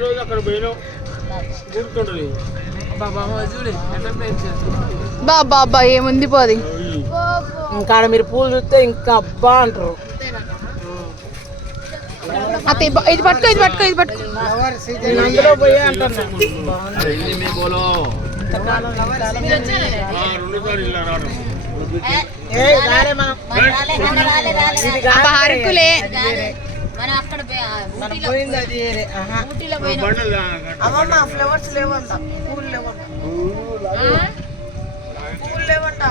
రోజు అక్కడ పోయినావు గుర్తుంటది. బాబా ఏముంది పోది ఇంకా మీరు పూలు చూస్తే ఇంకా అబ్బా అంటారు. అతే ఇది పట్టుకో ఇది పట్టుకో ఇది పట్టుకో అందులో పోయే అంటాను. అరుకులే అమ్మమ్మ ఫ్లవర్స్ లేవంట, పూలు లేవంట, పూలు లేవంట.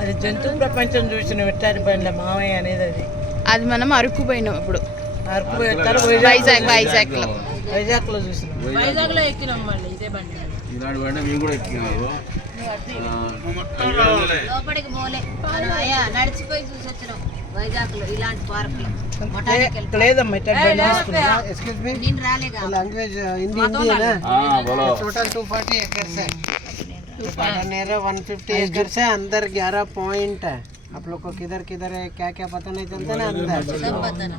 అది జంతు ప్రపంచం చూసిన వెట్టారి బండి మామయ్య అనేది. అది మనం అరకు పోయినాం ఇప్పుడు. అరకు వైజాగ్ లో చూసినాం. వైజాగ్ లో ఎక్కినాం మళ్ళీ ఇదే బండి. ఇలాంటి బండి మేము కూడా ఎక్కినాము. లోపలికి పోలే నడిచిపోయి చూసి వచ్చినాం వైజాగ్ లో ఇలాంటి పార్క్ లేదమ్మా. నేను రాలేగా लैंग्वेज हिंदी हिंदी है ना। टोटल 240 एकर्स है, 150 एकर्स है। अंदर 11 पॉइंट है। आप लोग को किधर किधर है क्या क्या पता नहीं चलता ना। अंदर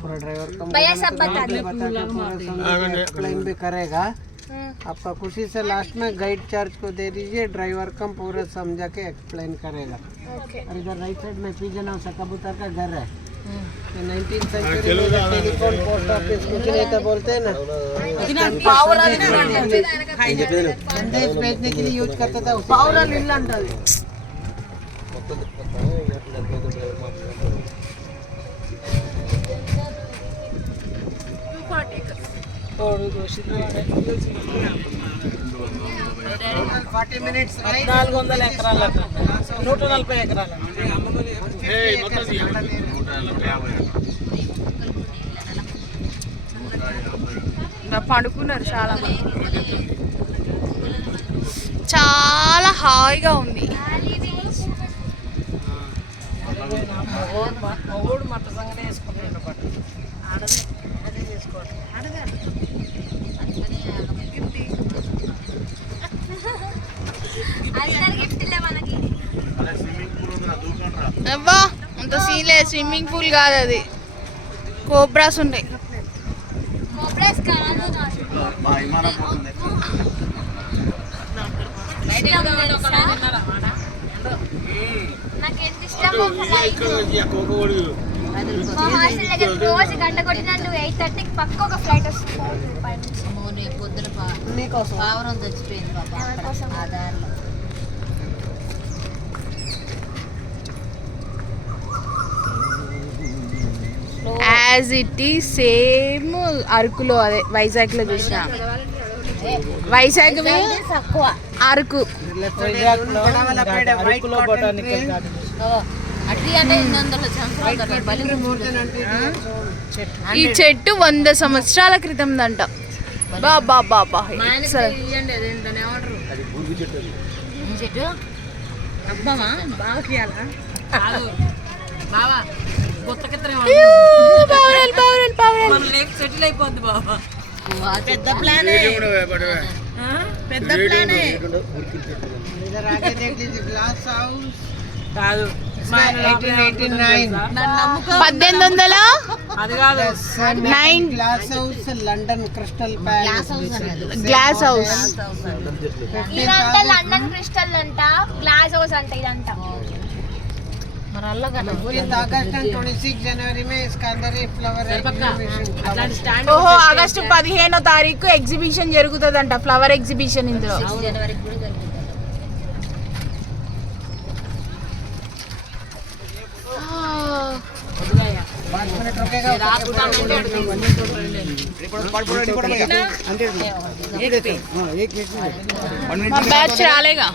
पूरा ड्राइवर का एक्सप्लेन भी करेगा। आपका खुशी से लास्ट में गाइड चार्ज को दे दीजिए, ड्राइवर कम पूरा समझा के एक्सप्लेन करेगा। और इधर राइट साइड में पिजन हाउस कबूतर का घर है। 19th सेंचुरी में टेलीफोन पोस्ट ऑफिस कुछ नहीं था बोलते हैं ना, संदेश भेजने के लिए यूज करता था। टोटल 40 मिनट्स 400 ఎకరాలు, 140 ఎకరాలు. పడుకున్నారు చాలా మంది. చాలా హాయిగా ఉంది. మగోడు మట్ట సంగనే వేసుకుంటాడు బట్ట, ఆడదే అదే చేసుకోవాలి. అవ్వా అంత సీన్ లేదు. స్విమ్మింగ్ పూల్ కాదు అది, కోబ్రాస్ ఉంటాయి. రోజు గంట కొట్టినా నువ్వు 8:30కి పక్క ఒక ఫ్లైట్ వస్తుంది. పొద్దున పావురం చచ్చిపోయింది ఆ దారిలో. యాజ్ ఇట్ ఈస్ సేమ్ అరకులో, అదే వైజాగ్ లో చూసిన. వైజాగ్ తక్కువ అరకు. ఈ చెట్టు 100 సంవత్సరాల క్రితం దంట. బాబా బాబా సెటిల్ అయిపోద్ది బాబా. పెద్ద ప్లానే, పెద్ద ప్లానే. इधर आगे देख लीजिए ग्लास हाउस కాదు 1800 అది కాదు. 9 glass house London crystal palace glass house. ఇదంతా లండన్ క్రిస్టల్ అంట, గ్లాస్ హౌస్ అంట. ఇదంట अगस्त 26 जनवरी में इसका अंदर ही फ्लावर एग्जीबिशन। ఓహో ఆగస్టు 15వ తారీఖు ఎగ్జిబిషన్ జరుగుతుందంట, ఫ్లవర్ ఎగ్జిబిషన్. ఇందులో మా బ్యాచ్ రాలేగా.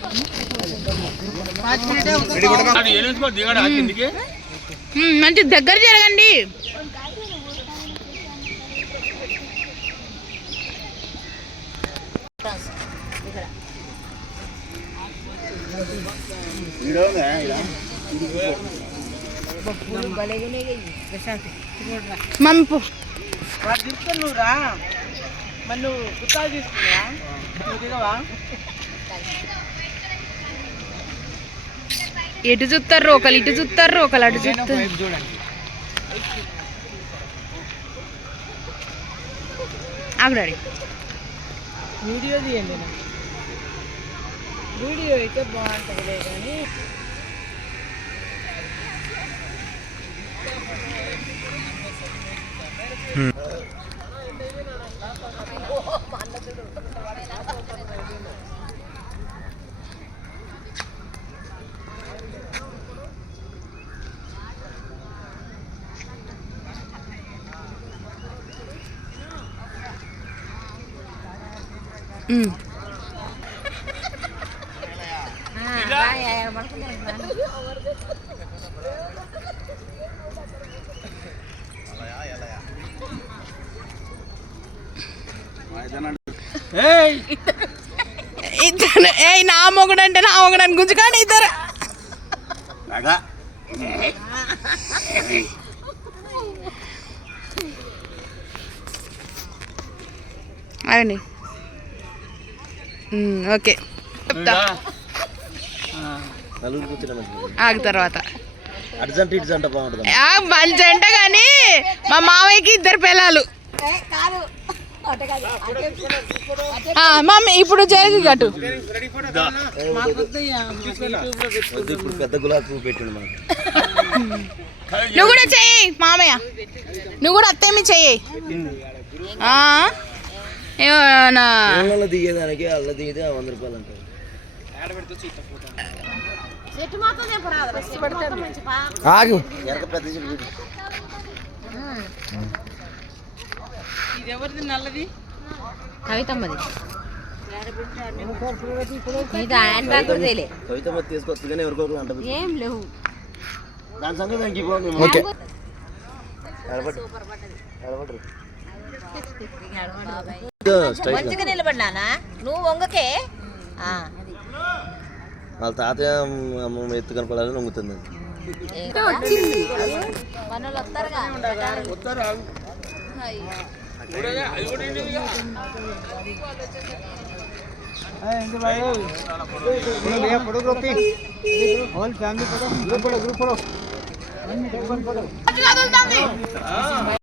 మంచి దగ్గర జరగండి. నువ్వు రా, మరి నువ్వు గుత్తాలు తీసుకున్నా. ఎటు చూస్తారు ఒకళ్ళు ఇటు చూస్తారు ఒకళ్ళు అటు చూస్తారు. ఆగుడాడి వీడియో తీయండి వీడియో అయితే బాగుంటుంది కానీ ఇద్దరు ఏ నా మొగుడు అంటే నా మొగుడు అని గుంజుకాండి ఇద్దరు. అదండి ఓకే చెప్తా ఆగు తర్వాత మంచి అంట కానీ మా మామయ్యకి ఇద్దరు పిల్లలు. మమ్మీ ఇప్పుడు జరిగి కట్టు నువ్వు కూడా చెయ్యి మామయ్య, నువ్వు కూడా అత్తేమి చెయ్యి. దిగేదానికి అల్ల దిగితే 100 రూపాయలు అంటారు. ఇది ఎవరిది నల్లది? కవితమ్మది. ఇది ఆయన బ్యాగ్ కూడా తేలే. కవితమ్మ తీసుకొచ్చు కానీ ఎవరికొకరు అంటారు. ఏం లేవు దాని సంగతి దానికి ఇవ్వండి. మంచిగా నిలబడినానా నువ్వు వంగకే. వాళ్ళ తాతయ్య అమ్మ ఎత్తు కనపడాలని నొంగుతుంది. వచ్చింది మనోళ్ళు వస్తారుగా. ग्रुप